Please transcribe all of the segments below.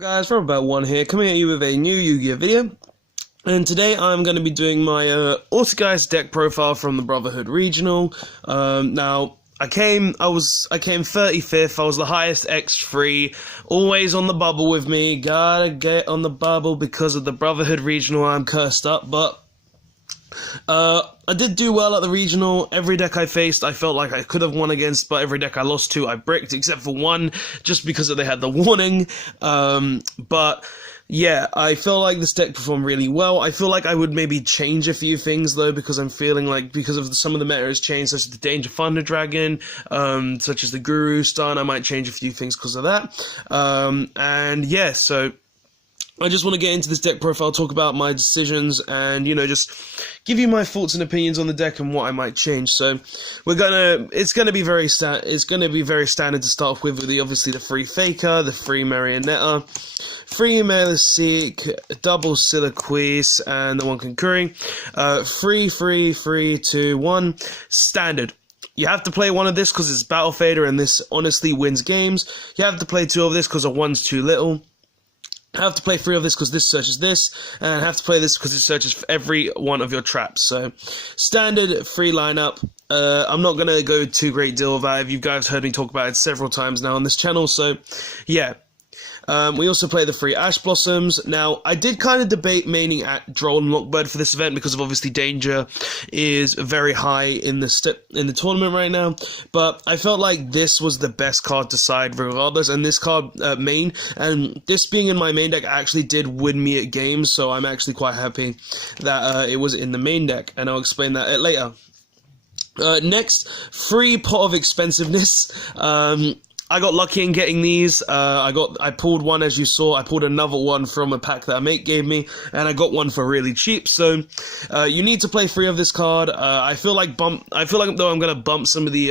Guys, from about one here, coming at you with a new Yu-Gi-Oh video, and today I'm going to be doing my Altergeist deck profile from the Brotherhood Regional. Now I came 35th. I was the highest X3, always on the bubble with me. Gotta get on the bubble because of the Brotherhood Regional. I'm cursed up, but I did do well at the regional. Every deck I faced, I felt like I could have won against, but every deck I lost to, I bricked, except for one, just because they had the warning. But yeah, I feel like this deck performed really well. I feel like I would maybe change a few things, though, because I'm feeling like, because of some of the meta has changed, such as the Danger Thunder Dragon, such as the Guru Stun, I might change a few things because of that. And yeah, so I just want to get into this deck profile, talk about my decisions, and, you know, just give you my thoughts and opinions on the deck and what I might change. So it's gonna be very standard to start off with obviously the free Faker, the free Marionetta, free Meliseek, double Siliquise, and the one concurring, free 2 1 standard. You have to play one of this because it's Battle Fader, and this honestly wins games. You have to play 2 of this because a 1's too little. I have to play 3 of this because this searches this, and I have to play this because it searches for every one of your traps. So, standard free lineup. I'm not going to go too great deal of that. You guys heard me talk about it several times now on this channel, so yeah. We also play the free Ash Blossoms. Now, I did kind of debate maining at Droll and Lockbird for this event because of obviously Danger is very high in the tournament right now, but I felt like this was the best card to side regardless, and this card main, and this being in my main deck actually did win me at games, so I'm actually quite happy that it was in the main deck, and I'll explain that later. Next, free Pot of Expensiveness. I got lucky in getting these. I pulled one, as you saw. I pulled another one from a pack that a mate gave me, and I got one for really cheap. So you need to play 3 of this card. I feel like though I'm gonna bump some of the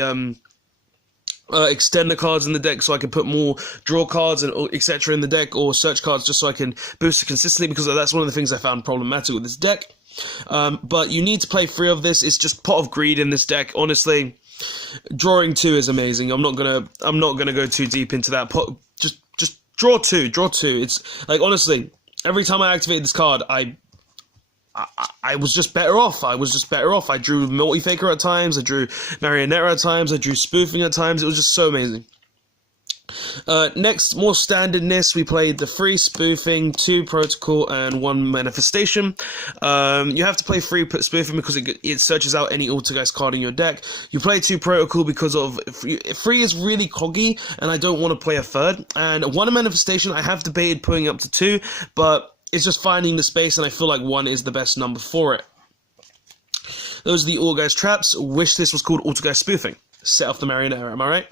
extender cards in the deck so I can put more draw cards and etc. in the deck, or search cards, just so I can boost it consistently, because that's one of the things I found problematic with this deck. But you need to play 3 of this. It's just Pot of Greed in this deck, honestly. Drawing 2 is amazing. I'm not gonna go too deep into that. Just draw 2. It's like, honestly, every time I activated this card, I was just better off. I drew Multi-Faker at times. I drew Marionetta at times. I drew Spoofing at times. It was just so amazing. Next, more standardness, we played the free Spoofing, 2 Protocol, and 1 Manifestation. You have to play free Spoofing because it searches out any Altergeist card in your deck. You play 2 Protocol because of free is really coggy, and I don't want to play a 3rd. And 1 Manifestation, I have debated putting up to 2, but it's just finding the space, and I feel like 1 is the best number for it. Those are the Altergeist traps. Wish this was called Altergeist Spoofing. Set off the Marionetta, am I right?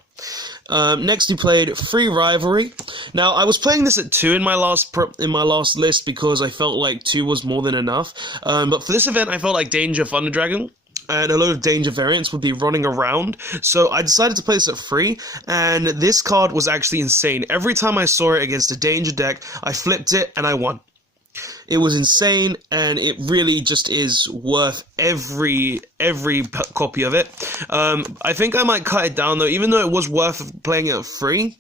Next, we played free Rivalry. Now, I was playing this at 2 in my last list because I felt like 2 was more than enough. But for this event, I felt like Danger Thunder Dragon and a load of Danger variants would be running around, so I decided to play this at 3, and this card was actually insane. Every time I saw it against a Danger deck, I flipped it and I won. It was insane, and it really just is worth every copy of it. I think I might cut it down, though, even though it was worth playing it at 3.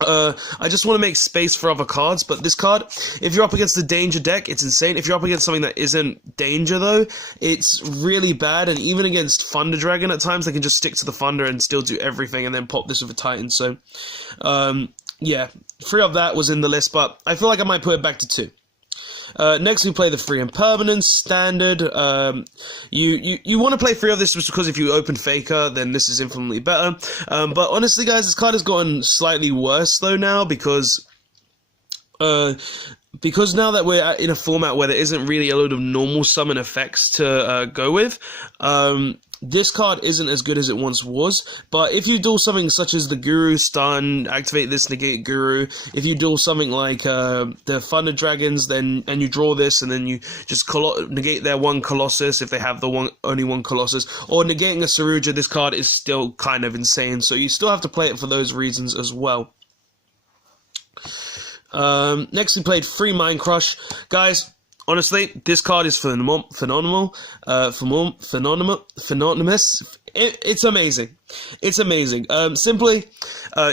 I just want to make space for other cards, but this card, if you're up against the Danger deck, it's insane. If you're up against something that isn't Danger, though, it's really bad, and even against Thunder Dragon at times, they can just stick to the Thunder and still do everything, and then pop this with a Titan, so, yeah, 3 of that was in the list, but I feel like I might put it back to 2. Next, we play the free Impermanence standard. You want to play 3 of this just because if you open Faker, then this is infinitely better. But honestly, guys, this card has gotten slightly worse though now because now that we're in a format where there isn't really a load of normal summon effects to go with, this card isn't as good as it once was, but if you do something such as the Guru Stun, activate this, negate Guru, if you do something like the Thunder Dragons, and you draw this, and then you just negate their 1 Colossus if they have only one Colossus, or negating a Saruja, this card is still kind of insane, so you still have to play it for those reasons as well. Next we played free Mind Crush. Guys, honestly, this card is phenomenal, phenomenous. It's amazing. It's amazing. Simply,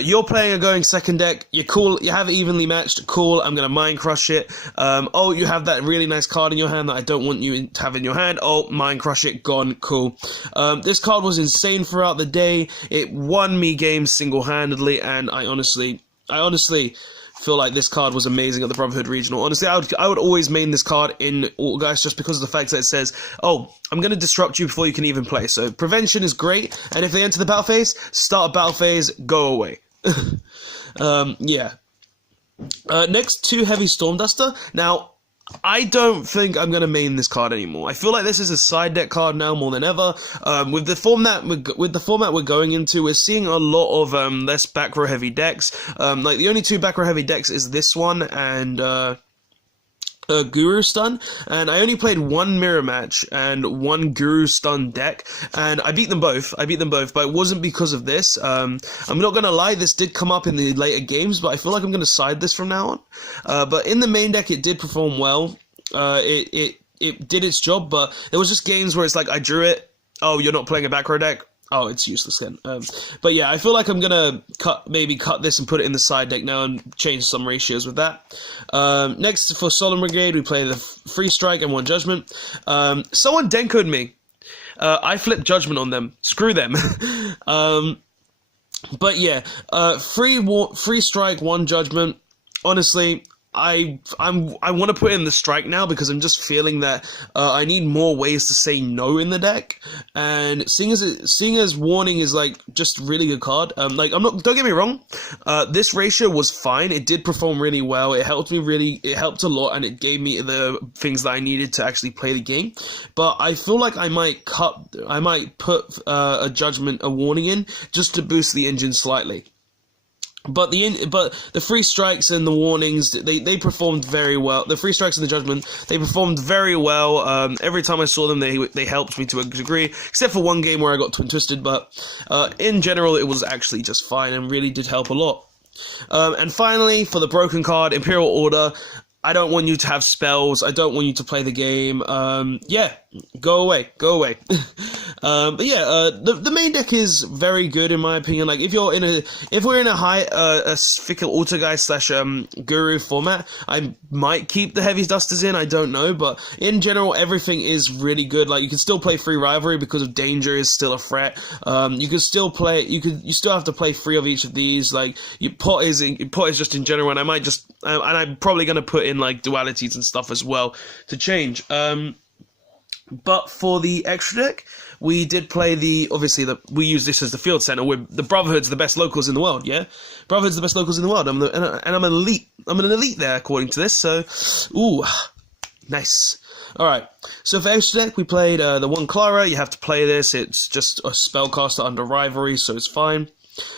you're playing a going second deck. You're cool. You have it evenly matched. Cool. I'm gonna mind crush it. Oh, you have that really nice card in your hand that I don't want you to have in your hand. Oh, mind crush it. Gone. Cool. This card was insane throughout the day. It won me games single-handedly, and I honestly feel like this card was amazing at the Brotherhood Regional. Honestly, I would always main this card in Altergeist just because of the fact that it says, oh, I'm going to disrupt you before you can even play. So prevention is great, and if they enter the battle phase, start a battle phase, go away. Yeah. Next, 2 Heavy Storm Duster. Now, I don't think I'm going to main this card anymore. I feel like this is a side deck card now more than ever. With the format we're going into, we're seeing a lot of less back row heavy decks. Like the only 2 back row heavy decks is this one and Guru Stun, and I only played 1 mirror match and 1 Guru Stun deck, and I beat them both, but it wasn't because of this. I'm not gonna lie, this did come up in the later games, but I feel like I'm gonna side this from now on. But in the main deck, it did perform well. It did its job, but there was just games where it's like, I drew it, oh, you're not playing a back row deck? Oh, it's useless then. But yeah, I feel like I'm gonna maybe cut this and put it in the side deck now and change some ratios with that. Next, for Solemn Brigade, we play the Free Strike and 1 Judgment. Someone denkoed me. I flipped Judgment on them. Screw them. But yeah, Free Strike, 1 Judgment. Honestly, I want to put in the strike now because I'm just feeling that I need more ways to say no in the deck, and seeing as warning is like just really good card. Like don't get me wrong, this ratio was fine. It did perform really well. It helped a lot, and it gave me the things that I needed to actually play the game. But I feel like I might put a judgment, a warning in just to boost the engine slightly. But the free strikes and the warnings, they performed very well. The free strikes and the judgment, they performed very well. Every time I saw them, they helped me to a degree, except for one game where I got twin twisted. But in general, it was actually just fine and really did help a lot. And finally, for the broken card, Imperial Order. I don't want you to have spells. I don't want you to play the game. Yeah, go away. But yeah, the main deck is very good in my opinion. Like if we're in a fickle Altergeist / Guru format, I might keep the Heavy Dusters in. I don't know, but in general, everything is really good. Like you can still play Free Rivalry because of danger is still a threat. You can still play. You still have to play 3 of each of these. Like your pot is just in general, and I'm probably gonna put in like dualities and stuff as well to change. But for the extra deck, we did play we use this as the field center. The Brotherhood's the best locals in the world, yeah? Brotherhood's the best locals in the world. I'm an elite. I'm an elite there, according to this, so, ooh, nice. Alright, so for extra deck, we played the 1 Clara. You have to play this. It's just a spellcaster under Rivalry, so it's fine.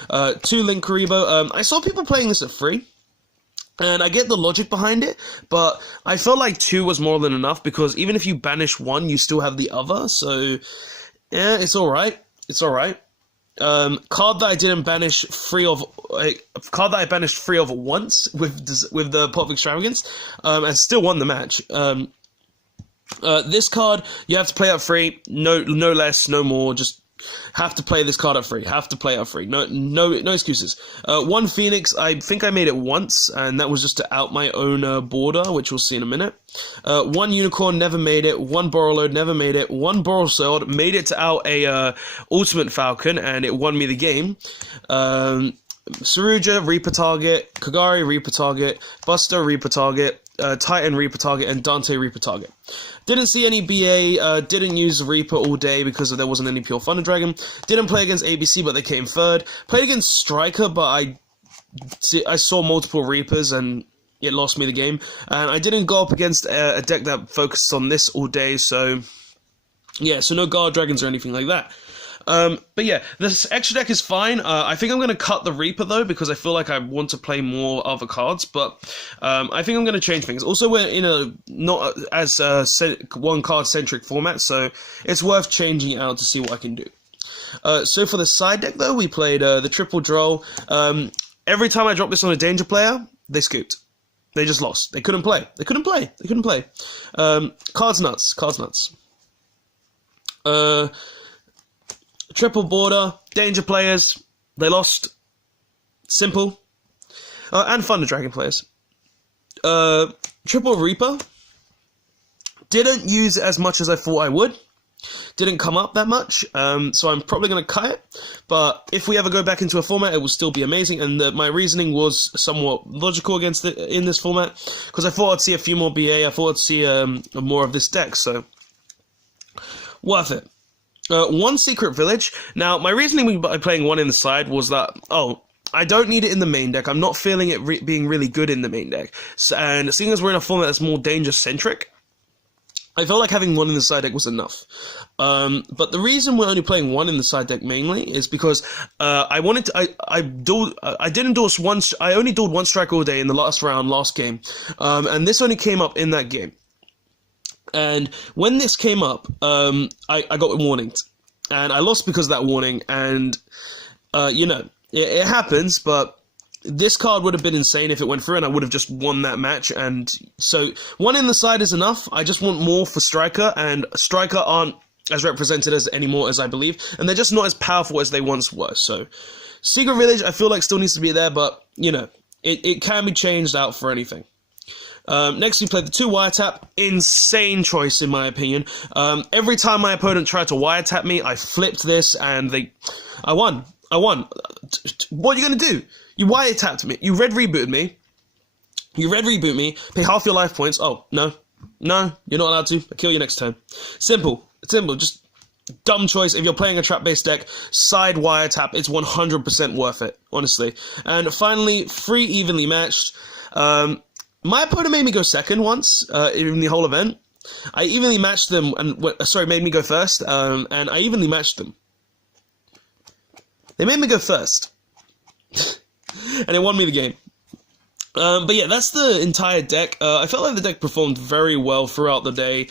2 Link Karibo. I saw people playing this at 3. And I get the logic behind it, but I felt like 2 was more than enough, because even if you banish 1, you still have the other, so, yeah, it's alright. It's alright. Card that I didn't banish free of, card that I banished free of once with the Pot of Extravagance, and still won the match. This card, you have to play at free, no less, no more, just have to play this card at free. Have to play it at free. No excuses. 1 Phoenix, I think I made it once, and that was just to out my own border, which we'll see in a minute. 1 Unicorn, never made it. 1 Borrowload, never made it. 1 Borrowsword, made it to out a Ultimate Falcon, and it won me the game. Saruja, Reaper target. Kagari, Reaper target. Buster, Reaper target. Titan, Reaper target, and Dante, Reaper target. Didn't see any BA, didn't use Reaper all day because there wasn't any Pure Thunder Dragon. Didn't play against ABC, but they came third. Played against Striker, but I saw multiple Reapers, and it lost me the game. And I didn't go up against a deck that focused on this all day, so yeah, so no Guard Dragons or anything like that. But yeah, this extra deck is fine. I think I'm going to cut the Reaper, though, because I feel like I want to play more other cards, but I think I'm going to change things. Also, we're in a not as 1-card-centric format, so it's worth changing it out to see what I can do. So for the side deck, though, we played the Triple Droll. Every time I dropped this on a Danger player, they scooped. They just lost. They couldn't play. Cards nuts. triple border, danger players, they lost. Simple. And Thunder Dragon players. Triple Reaper, didn't use it as much as I thought I would. Didn't come up that much, so I'm probably going to cut it. But if we ever go back into a format, it will still be amazing. And my reasoning was somewhat logical against it in this format, because I thought I'd see a few more BA. I thought I'd see more of this deck, so worth it. One Secret Village. Now, my reasoning by playing one in the side was that, I don't need it in the main deck. I'm not feeling it being really good in the main deck. And seeing as we're in a format that's more danger-centric, I felt like having one in the side deck was enough. But the reason we're only playing one in the side deck mainly is because I wanted to. I did endorse one. I only dueled one strike all day in the last round, last game, and this only came up in that game. And when this came up, I got warninged, and I lost because of that warning. And you know, it happens, but this card would have been insane if it went through, and I would have just won that match. And so one in the side is enough. I just want more for Striker, and Striker aren't as represented as anymore as I believe, and they're just not as powerful as they once were. So Secret Village, I feel like still needs to be there, but you know, it can be changed out for anything. Next, we played the 2 wiretap. Insane choice, in my opinion. Every time my opponent tried to wiretap me, I flipped this, and I won. What are you going to do? You wiretapped me. You red rebooted me. You red reboot me. Pay half your life points. Oh, no. No, you're not allowed to. I'll kill you next turn. Simple. Simple. Just dumb choice. If you're playing a trap-based deck, side wiretap. It's 100% worth it, honestly. And finally, 3 evenly matched. My opponent made me go second once in the whole event. I evenly matched them, and made me go first, and I evenly matched them. They made me go first, and it won me the game. But yeah, that's the entire deck. I felt like the deck performed very well throughout the day.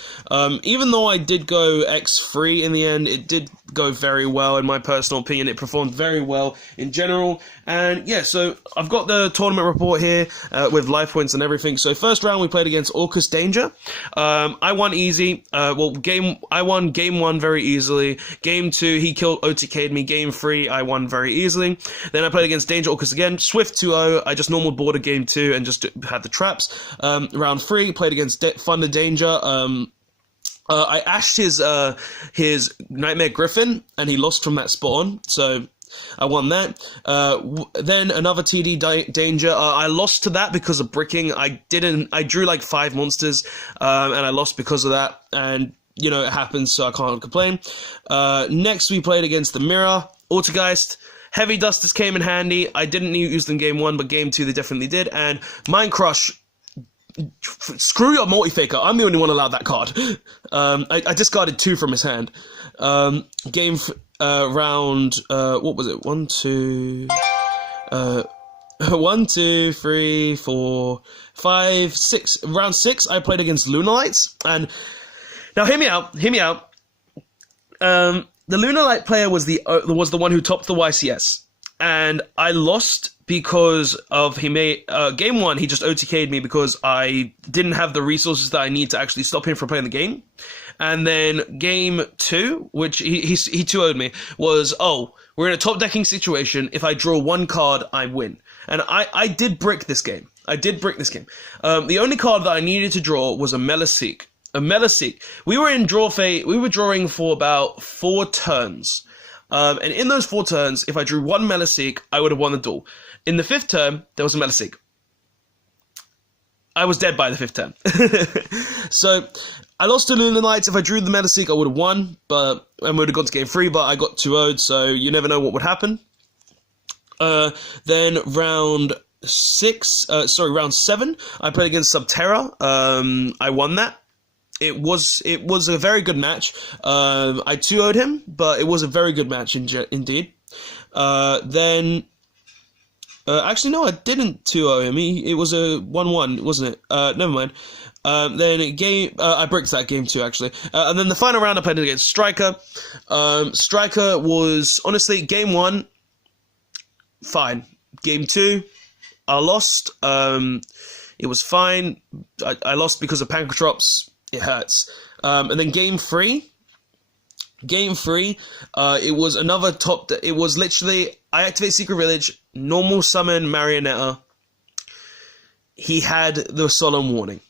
Even though I did go X3 in the end, it did go very well, in my personal opinion. It performed very well in general. And yeah, so I've got the tournament report here with life points and everything. So first round we played against Orcus Danger. I won easy. I won game 1 very easily. Game 2 he killed OTK'd me. Game 3 I won very easily. Then I played against Danger Orcus again. Swift 2-0. I just normal boarded game 2 and just had the traps. Round 3 played against Thunder Danger. I ashed his Nightmare Griffin, and he lost from that spot on, so I won that. Then another TD Danger. I lost to that because of bricking. I drew like 5 monsters, and I lost because of that, and you know, it happens, so I can't complain. Next we played against the Mirror, Altergeist. Heavy Dusters came in handy. I didn't use them game 1, but game 2 they definitely did, and Mind Crush. Screw your multi-faker. I'm the only one allowed that card. I discarded 2 from his hand. Round, what was it? 1, 2, 3, 4, 5, 6. Round 6, I played against Lunalights. And now hear me out. The Lunalight player was the one who topped the YCS. And I lost because of game 1, he just OTK'd me because I didn't have the resources that I need to actually stop him from playing the game. And then game 2, which he 2-0'd me, was, we're in a top decking situation. If I draw 1 card, I win. And I did brick this game. The only card that I needed to draw was a Meliseek. We were in draw phase. We were drawing for about 4 turns. And in those 4 turns, if I drew 1 Meliseek, I would have won the duel. In the 5th turn, there was a Meliseek. I was dead by the 5th turn. So, I lost to Lunalights. If I drew the Meliseek, I would have won, and we would have gone to game 3, but I got 2-0'd, so you never know what would happen. Then round 7, I played against Subterra. I won that. It was a very good match. I 2-0'd him, but it was a very good match indeed. Actually, no, I didn't 2-0 him. It was a 1-1, wasn't it? Never mind. I bricked that game too, actually. And then the final round I played against Striker. Striker was, honestly, game 1, fine. Game 2, I lost. It was fine. I lost because of Pancrotrops. It hurts. And then game 3, Game 3, it was another top... It was literally, I activate Secret Village, normal summon Marionetta. He had the Solemn Warning.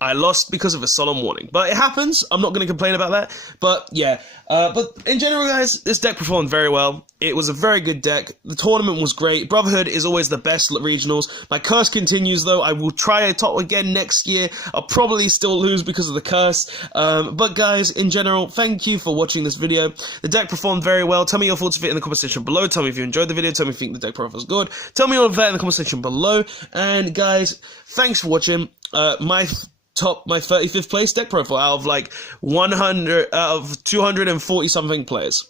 I lost because of a Solemn Warning. But it happens. I'm not going to complain about that. But yeah. But in general, guys, this deck performed very well. It was a very good deck. The tournament was great. Brotherhood is always the best regionals. My curse continues, though. I will try a top again next year. I'll probably still lose because of the curse. But guys, in general, thank you for watching this video. The deck performed very well. Tell me your thoughts of it in the comment section below. Tell me if you enjoyed the video. Tell me if you think the deck profile is good. Tell me all of that in the comment section below. And guys, thanks for watching. My 35th place deck profile out of like 100 out of 240 something players.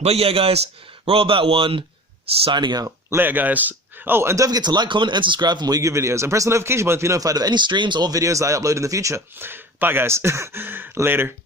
But yeah, guys, we're all about one. Signing out. Later, guys. Oh, and don't forget to like, comment, and subscribe for more Yu-Gi-Oh videos, and press the notification button to be notified of any streams or videos that I upload in the future. Bye, guys. Later.